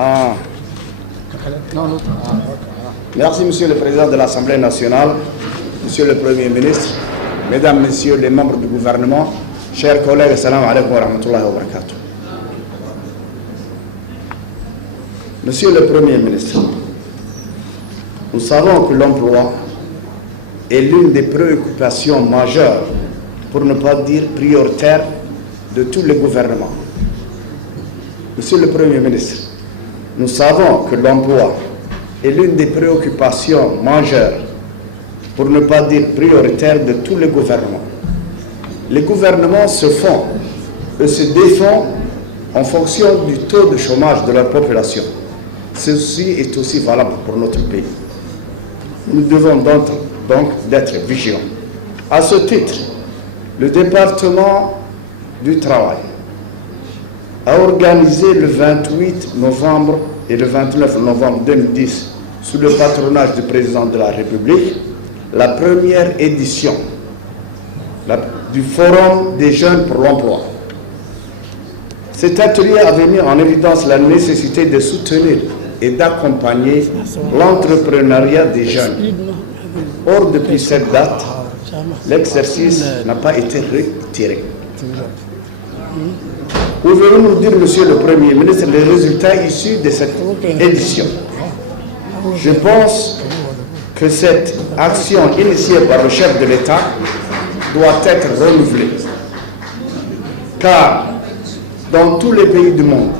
Ah. Merci, Monsieur le Président de l'Assemblée nationale, Monsieur le Premier ministre, Mesdames, Messieurs les membres du gouvernement, chers collègues, assalamu alaikum wa rahmatullahi wa barakatuh. Monsieur le Premier ministre, nous savons que l'emploi est l'une des préoccupations majeures, pour ne pas dire prioritaire, de tous les gouvernements. Monsieur le Premier ministre, nous savons que l'emploi est l'une des préoccupations majeures, pour ne pas dire prioritaire, de tous les gouvernements. Les gouvernements se font et se défendent en fonction du taux de chômage de leur population. Ceci est aussi valable pour notre pays. Nous devons donc d'être vigilants. À ce titre, le département du travail a organisé le 28 novembre et le 29 novembre 2010, sous le patronage du président de la République, la première édition du Forum des jeunes pour l'emploi. Cet atelier avait mis en évidence la nécessité de soutenir et d'accompagner l'entrepreneuriat des jeunes. Or, depuis cette date, l'exercice n'a pas été retiré. Pouvez-vous nous dire, Monsieur le Premier ministre, les résultats issus de cette édition? Je pense que cette action initiée par le chef de l'État doit être renouvelée. Car, dans tous les pays du monde,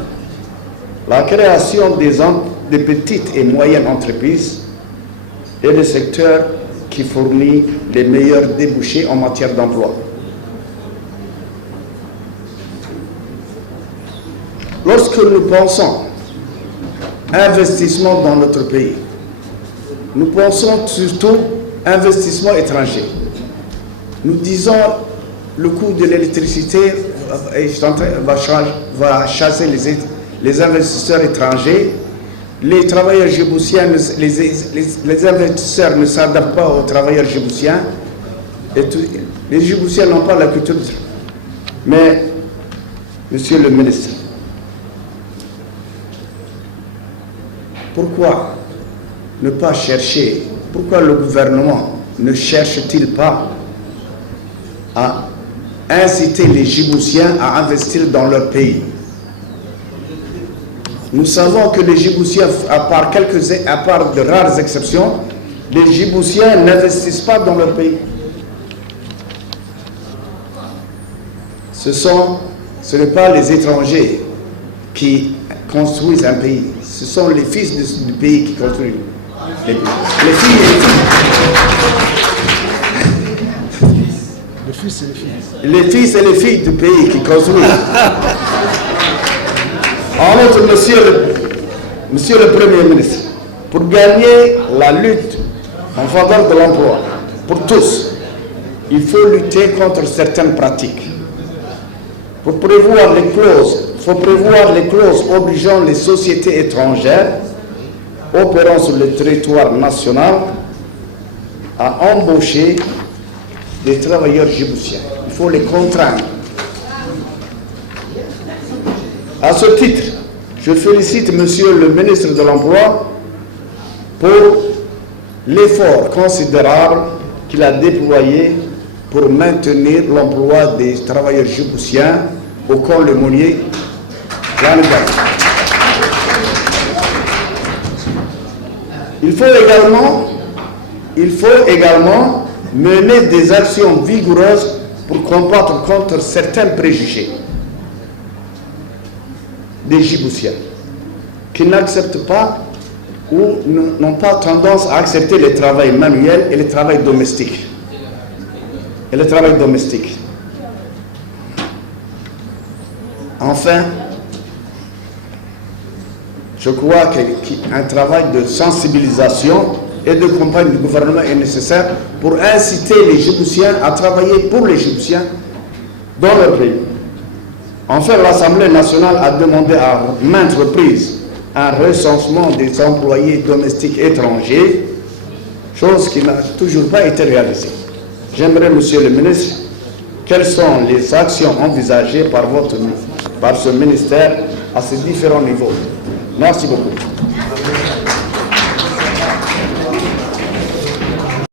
la création des petites et moyennes entreprises est le secteur qui fournit les meilleurs débouchés en matière d'emploi. Lorsque nous pensons investissement dans notre pays, nous pensons surtout investissement étranger. Nous disons le coût de l'électricité va chasser les investisseurs étrangers. Les travailleurs djiboutiens, les investisseurs ne s'adaptent pas aux travailleurs djiboutiens. Les djiboutiens n'ont pas la culture. Mais, Monsieur le ministre, pourquoi ne pas chercher, pourquoi le gouvernement ne cherche-t-il pas à inciter les Djiboutiens à investir dans leur pays? Nous savons que les Djiboutiens, à part de rares exceptions, les Djiboutiens n'investissent pas dans leur pays. Ce n'est pas les étrangers qui construisent un pays, ce sont les fils du pays qui construisent les filles et les fils et les filles du pays qui construisent. En outre, monsieur le Premier ministre, pour gagner la lutte en faveur de l'emploi pour tous, il faut lutter contre certaines pratiques. Il faut prévoir les clauses obligeant les sociétés étrangères opérant sur le territoire national à embaucher des travailleurs djiboutiens. Il faut les contraindre. À ce titre, je félicite Monsieur le ministre de l'Emploi pour l'effort considérable qu'il a déployé pour maintenir l'emploi des travailleurs djiboutiens au Col Le Monnier l'année dernière. Il faut également mener des actions vigoureuses pour combattre contre certains préjugés des Djiboutiens qui n'acceptent pas ou n'ont pas tendance à accepter le travail manuel et le travail domestique. Enfin, je crois qu'un travail de sensibilisation et de campagne du gouvernement est nécessaire pour inciter les Djiboutiens à travailler pour les Djiboutiens dans leur pays. Enfin, l'Assemblée nationale a demandé à maintes reprises un recensement des employés domestiques étrangers, chose qui n'a toujours pas été réalisée. J'aimerais, Monsieur le ministre, quelles sont les actions envisagées par ce ministère à ces différents niveaux? Merci beaucoup.